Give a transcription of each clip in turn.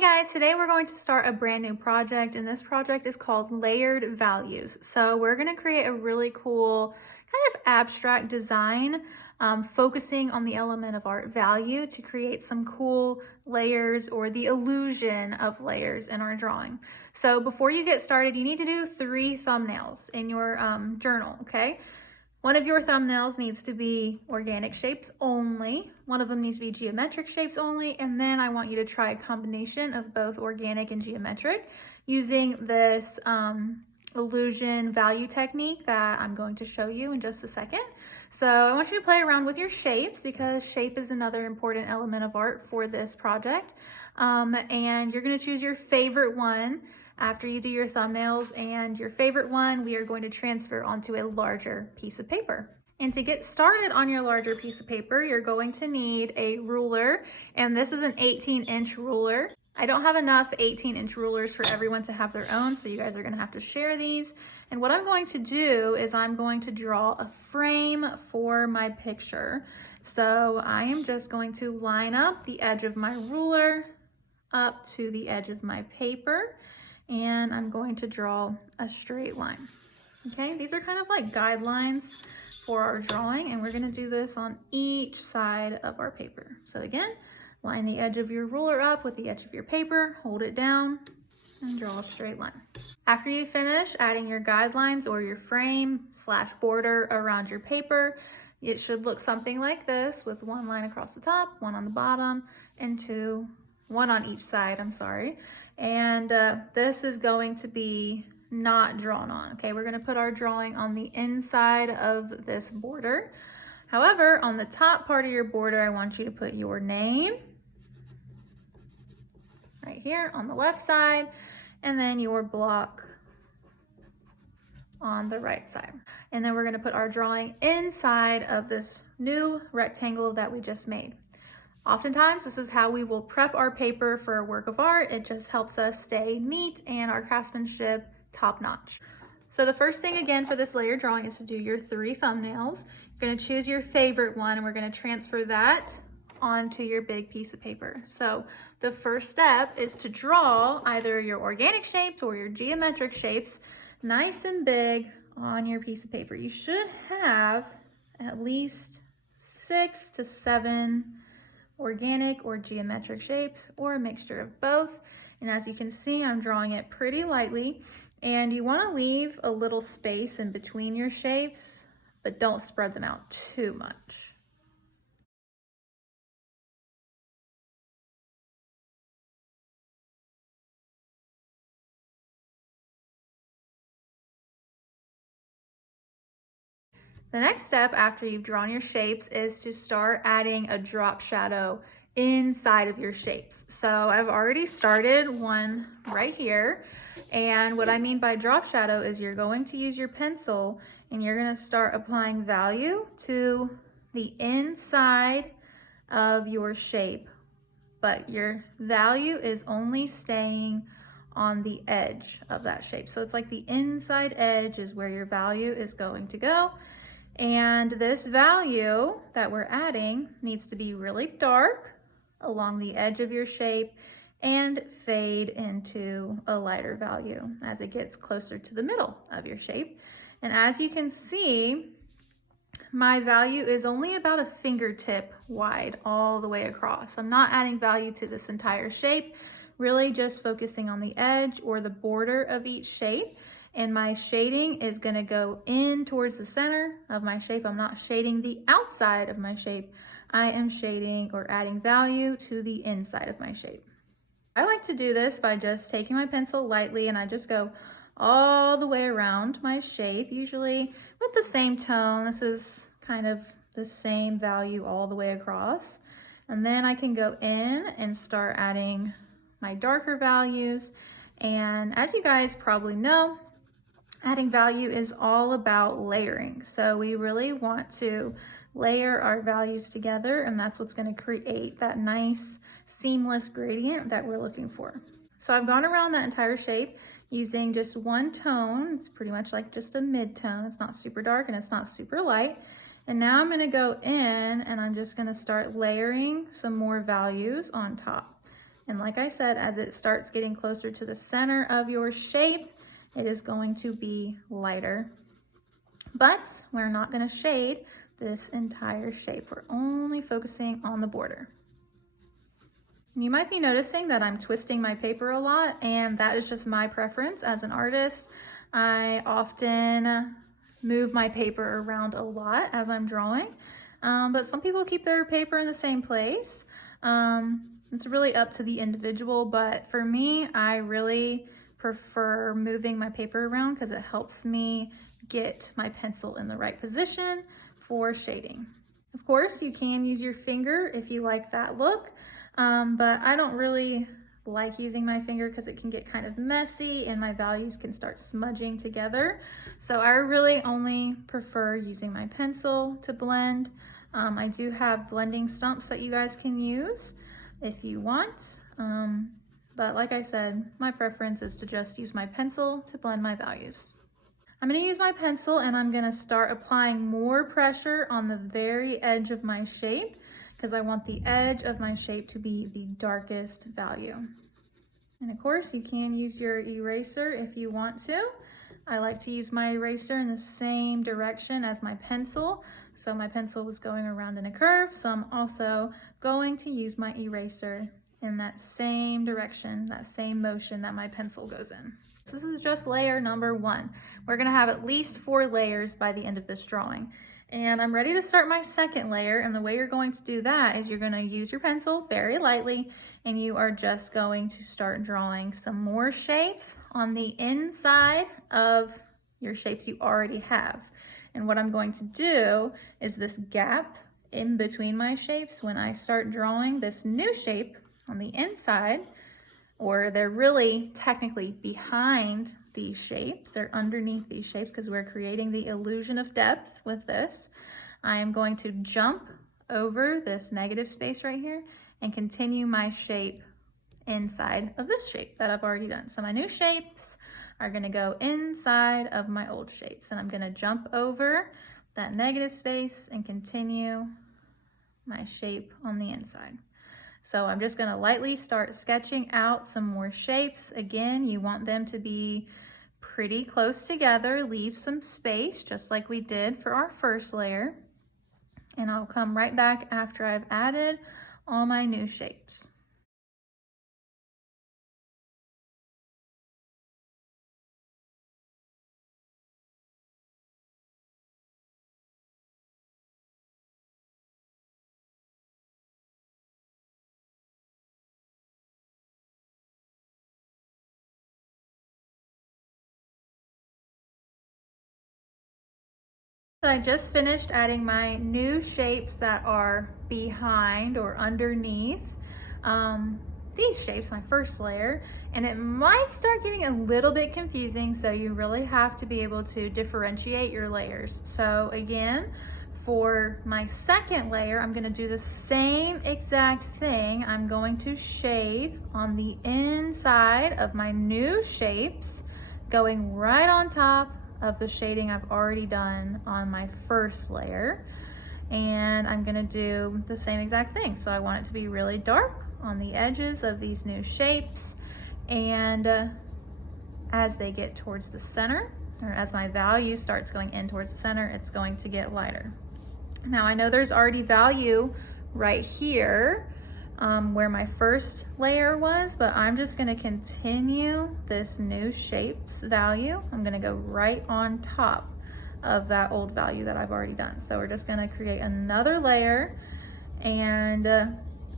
Hey guys, today we're going to start a brand new project, and this project is called Layered Values. So we're going to create a really cool kind of abstract design focusing on the element of art value to create some cool layers or the illusion of layers in our drawing. So before you get started, you need to do 3 thumbnails in your journal, okay? One of your thumbnails needs to be organic shapes only. One of them needs to be geometric shapes only. And then I want you to try a combination of both organic and geometric using this illusion value technique that I'm going to show you in just a second. So I want you to play around with your shapes because shape is another important element of art for this project. And you're going to choose your favorite one after you do your thumbnails, and your favorite one we are going to transfer onto a larger piece of paper. And to get started on your larger piece of paper, you're going to need a ruler, and this is an 18-inch ruler. I don't have enough 18-inch rulers for everyone to have their own, so you guys are going to have to share these. And what I'm going to do is I'm going to draw a frame for my picture. So I am just going to line up the edge of my ruler up to the edge of my paper, and I'm going to draw a straight line. Okay, these are kind of like guidelines for our drawing, and we're going to do this on each side of our paper. So again, line the edge of your ruler up with the edge of your paper, hold it down, and draw a straight line. After you finish adding your guidelines or your frame / border around your paper, it should look something like this, with one line across the top, one on the bottom, and one on each side, and this is going to be not drawn on. Okay, we're going to put our drawing on the inside of this border. However, on the top part of your border, I want you to put your name right here on the left side, and then your block on the right side. And then we're going to put our drawing inside of this new rectangle that we just made. Oftentimes, this is how we will prep our paper for a work of art. It just helps us stay neat and our craftsmanship top-notch. So the first thing again for this layer drawing is to do your 3 thumbnails. You're going to choose your favorite one, and we're going to transfer that onto your big piece of paper. So the first step is to draw either your organic shapes or your geometric shapes nice and big on your piece of paper. You should have at least 6 to 7 organic or geometric shapes, or a mixture of both. And as you can see, I'm drawing it pretty lightly, and you want to leave a little space in between your shapes, but don't spread them out too much. The next step after you've drawn your shapes is to start adding a drop shadow inside of your shapes. So I've already started one right here. And what I mean by drop shadow is you're going to use your pencil and you're going to start applying value to the inside of your shape. But your value is only staying on the edge of that shape. So it's like the inside edge is where your value is going to go. And this value that we're adding needs to be really dark along the edge of your shape and fade into a lighter value as it gets closer to the middle of your shape. And as you can see, my value is only about a fingertip wide all the way across. I'm not adding value to this entire shape, really just focusing on the edge or the border of each shape. And my shading is going to go in towards the center of my shape. I'm not shading the outside of my shape. I am shading or adding value to the inside of my shape. I like to do this by just taking my pencil lightly, and I just go all the way around my shape, usually with the same tone. This is kind of the same value all the way across. And then I can go in and start adding my darker values. And as you guys probably know, adding value is all about layering. So we really want to layer our values together, and that's what's going to create that nice seamless gradient that we're looking for. So I've gone around that entire shape using just one tone. It's pretty much like just a mid-tone. It's not super dark and it's not super light. And now I'm going to go in and I'm just going to start layering some more values on top. And like I said, as it starts getting closer to the center of your shape, it is going to be lighter. But we're not going to shade this entire shape. We're only focusing on the border. And you might be noticing that I'm twisting my paper a lot, and that is just my preference as an artist. I often move my paper around a lot as I'm drawing, but some people keep their paper in the same place. It's really up to the individual, but for me, I really prefer moving my paper around because it helps me get my pencil in the right position for shading. Of course, you can use your finger if you like that look, but I don't really like using my finger because it can get kind of messy and my values can start smudging together. So I really only prefer using my pencil to blend. I do have blending stumps that you guys can use if you want. But like I said, my preference is to just use my pencil to blend my values. I'm going to use my pencil and I'm going to start applying more pressure on the very edge of my shape because I want the edge of my shape to be the darkest value. And of course, you can use your eraser if you want to. I like to use my eraser in the same direction as my pencil. So my pencil was going around in a curve, so I'm also going to use my eraser in that same direction, that same motion that my pencil goes in. So this is just layer number 1. We're gonna have at least 4 layers by the end of this drawing. And I'm ready to start my second layer, and the way you're going to do that is you're gonna use your pencil very lightly, and you are just going to start drawing some more shapes on the inside of your shapes you already have. And what I'm going to do is this gap in between my shapes, when I start drawing this new shape on the inside, or they're really technically behind these shapes, they're underneath these shapes because we're creating the illusion of depth with this. I am going to jump over this negative space right here and continue my shape inside of this shape that I've already done. So my new shapes are gonna go inside of my old shapes, and I'm gonna jump over that negative space and continue my shape on the inside. So I'm just gonna lightly start sketching out some more shapes. Again, you want them to be pretty close together. Leave some space, just like we did for our first layer. And I'll come right back after I've added all my new shapes. I just finished adding my new shapes that are behind or underneath these shapes, my first layer, and it might start getting a little bit confusing, so you really have to be able to differentiate your layers. So again, for my second layer, I'm gonna do the same exact thing. I'm going to shade on the inside of my new shapes, going right on top of the shading I've already done on my first layer. And I'm gonna do the same exact thing. So I want it to be really dark on the edges of these new shapes. And as they get towards the center, or as my value starts going in towards the center, it's going to get lighter. Now I know there's already value right here where my first layer was, but I'm just gonna continue this new shapes value. I'm gonna go right on top of that old value that I've already done. So we're just gonna create another layer, and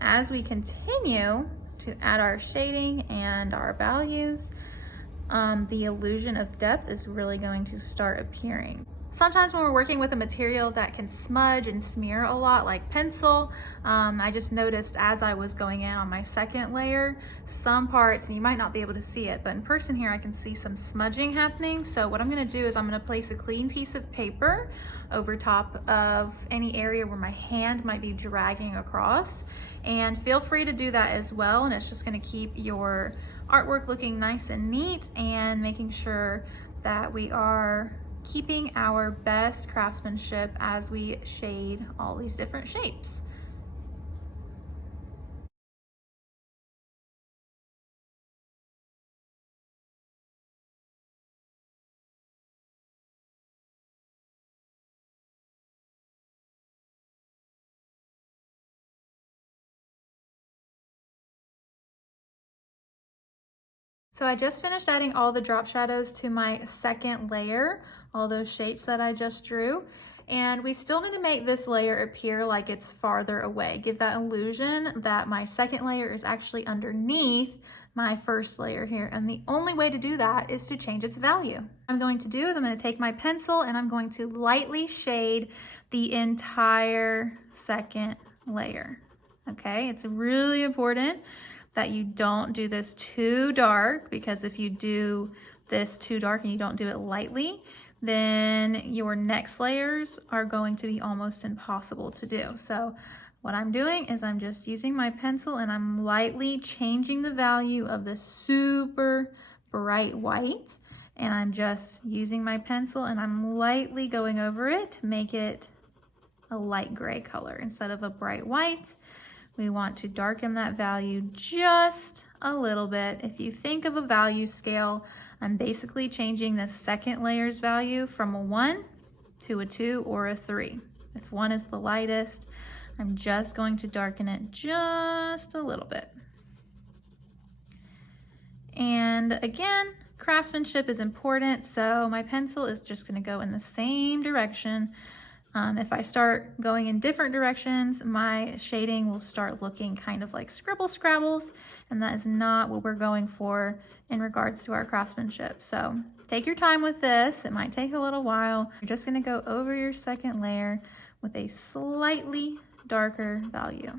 as we continue to add our shading and our values, the illusion of depth is really going to start appearing. Sometimes when we're working with a material that can smudge and smear a lot, like pencil, I just noticed as I was going in on my second layer, some parts, and you might not be able to see it, but in person here I can see some smudging happening. So what I'm gonna do is I'm gonna place a clean piece of paper over top of any area where my hand might be dragging across. And feel free to do that as well, and it's just gonna keep your artwork looking nice and neat and making sure that we are keeping our best craftsmanship as we shade all these different shapes. So I just finished adding all the drop shadows to my second layer, all those shapes that I just drew. And we still need to make this layer appear like it's farther away. Give that illusion that my second layer is actually underneath my first layer here. And the only way to do that is to change its value. What I'm going to do is I'm going to take my pencil and I'm going to lightly shade the entire second layer. Okay, it's really important that you don't do this too dark, because if you do this too dark and you don't do it lightly, then your next layers are going to be almost impossible to do. So what I'm doing is I'm just using my pencil and I'm lightly changing the value of the super bright white, and I'm just using my pencil and I'm lightly going over it to make it a light gray color instead of a bright white. We want to darken that value just a little bit. If you think of a value scale, I'm basically changing the second layer's value from a 1 to a 2 or a 3. If 1 is the lightest, I'm just going to darken it just a little bit. And again, craftsmanship is important, so my pencil is just going to go in the same direction. If I start going in different directions, my shading will start looking kind of like scribble scrabbles, and that is not what we're going for in regards to our craftsmanship. So take your time with this. It might take a little while. You're just going to go over your second layer with a slightly darker value.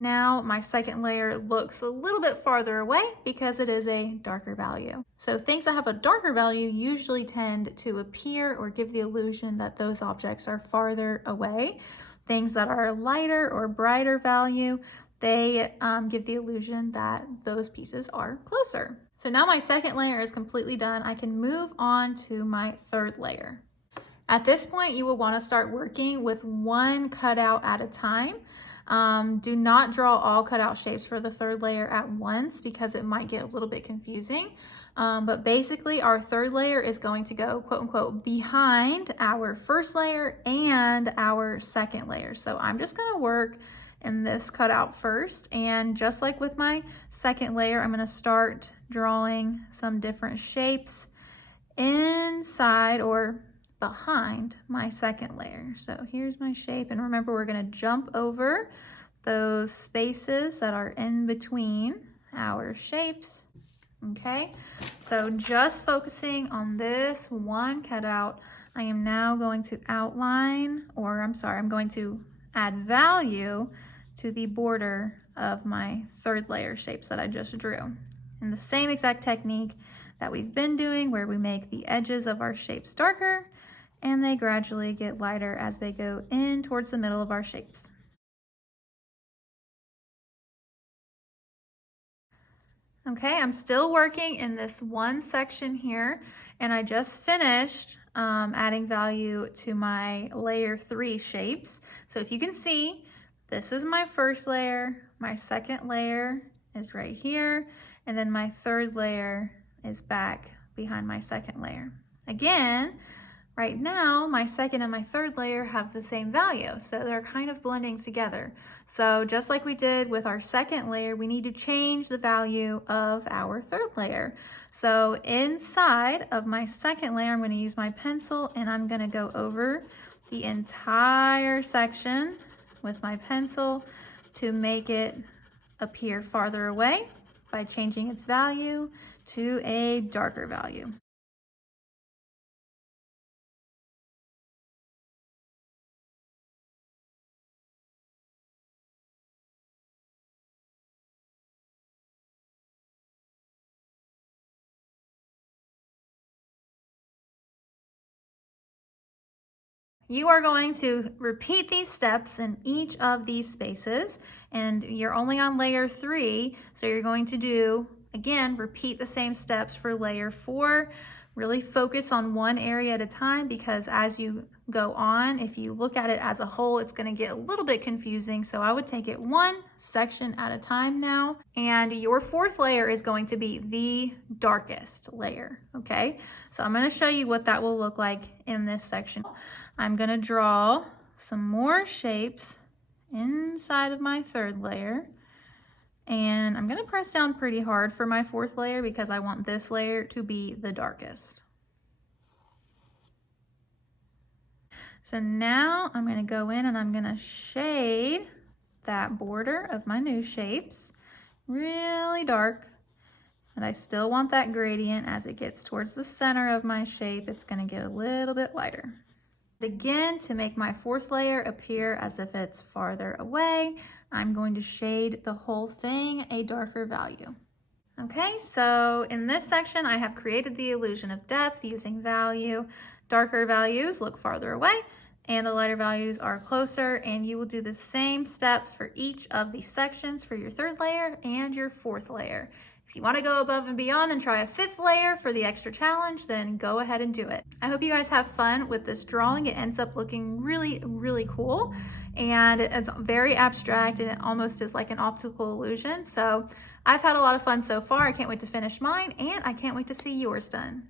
Now my second layer looks a little bit farther away because it is a darker value. So things that have a darker value usually tend to appear or give the illusion that those objects are farther away. Things that are lighter or brighter value, they give the illusion that those pieces are closer. So now my second layer is completely done. I can move on to my third layer. At this point, you will want to start working with one cutout at a time. Do not draw all cutout shapes for the third layer at once because it might get a little bit confusing. But basically our third layer is going to go quote unquote behind our first layer and our second layer. So I'm just going to work in this cutout first, and just like with my second layer, I'm going to start drawing some different shapes inside or behind my second layer. So here's my shape, and remember we're going to jump over those spaces that are in between our shapes. Okay, so just focusing on this one cutout, I am now going to outline, or I'm going to add value to the border of my third layer shapes that I just drew. In the same exact technique that we've been doing, where we make the edges of our shapes darker and they gradually get lighter as they go in towards the middle of our shapes. Okay, I'm still working in this one section here, and I just finished adding value to my layer 3 shapes. So if you can see, this is my first layer, my second layer is right here, and then my third layer is back behind my second layer. Again, right now, my second and my third layer have the same value, so they're kind of blending together. So just like we did with our second layer, we need to change the value of our third layer. So inside of my second layer, I'm going to use my pencil and I'm going to go over the entire section with my pencil to make it appear farther away by changing its value to a darker value. You are going to repeat these steps in each of these spaces, and you're only on layer 3, so you're going to do, again, repeat the same steps for layer 4, Really focus on one area at a time, because as you go on, if you look at it as a whole, it's going to get a little bit confusing. So I would take it one section at a time now. And your fourth layer is going to be the darkest layer. Okay, so I'm going to show you what that will look like in this section. I'm going to draw some more shapes inside of my third layer. And I'm going to press down pretty hard for my fourth layer because I want this layer to be the darkest. So now I'm going to go in and I'm going to shade that border of my new shapes really dark. But I still want that gradient. As it gets towards the center of my shape, it's going to get a little bit lighter. Again, to make my fourth layer appear as if it's farther away, I'm going to shade the whole thing a darker value. Okay, so in this section, I have created the illusion of depth using value. Darker values look farther away, and the lighter values are closer, and you will do the same steps for each of the sections for your third layer and your fourth layer. If you want to go above and beyond and try a fifth layer for the extra challenge, then go ahead and do it. I hope you guys have fun with this drawing. It ends up looking really, really cool. And it's very abstract, and it almost is like an optical illusion. So I've had a lot of fun so far. I can't wait to finish mine, and I can't wait to see yours done.